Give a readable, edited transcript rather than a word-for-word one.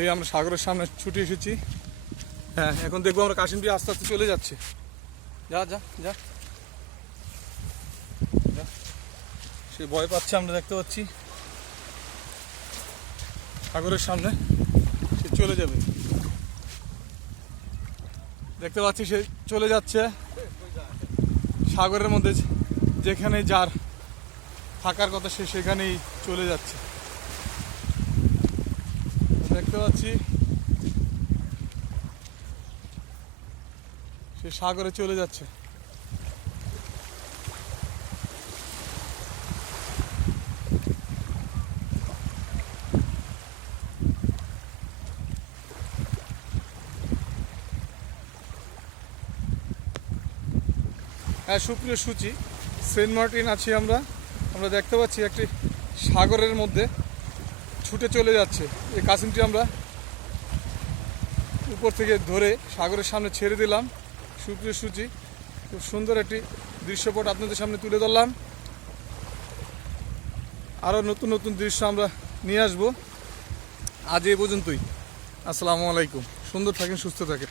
এই আমরা সাগরের সামনে ছুটে এসেছি। হ্যাঁ, এখন দেখবো আমরা কাশিমটি আস্তে আস্তে চলে যাচ্ছে। যা যা যা যা, সে ভয় পাচ্ছে, আমরা দেখতে পাচ্ছি সাগরের সামনে সে চলে যাবে। দেখতে পাচ্ছি সে চলে যাচ্ছে সাগরের মধ্যে, যেখানে যার থাকার কথা সে সেখানেই চলে যাচ্ছে। দেখতে পাচ্ছি সে সাগরে চলে যাচ্ছে। হ্যাঁ, সুপ্রিয় সূচি, সেন্ট মার্টিন আছি আমরা। আমরা দেখতে পাচ্ছি একটি সাগরের মধ্যে ছুটে চলে যাচ্ছে এই কাশিমটি। আমরা উপর থেকে ধরে সাগরের সামনে ছেড়ে দিলাম। সুপ্রিয় সূচি, খুব সুন্দর একটি দৃশ্যপট আপনাদের সামনে তুলে ধরলাম। আরও নতুন নতুন দৃশ্য আমরা নিয়ে আসবো। আজ এই পর্যন্তই। আসসালামু আলাইকুম। সুন্দর থাকেন, সুস্থ থাকেন।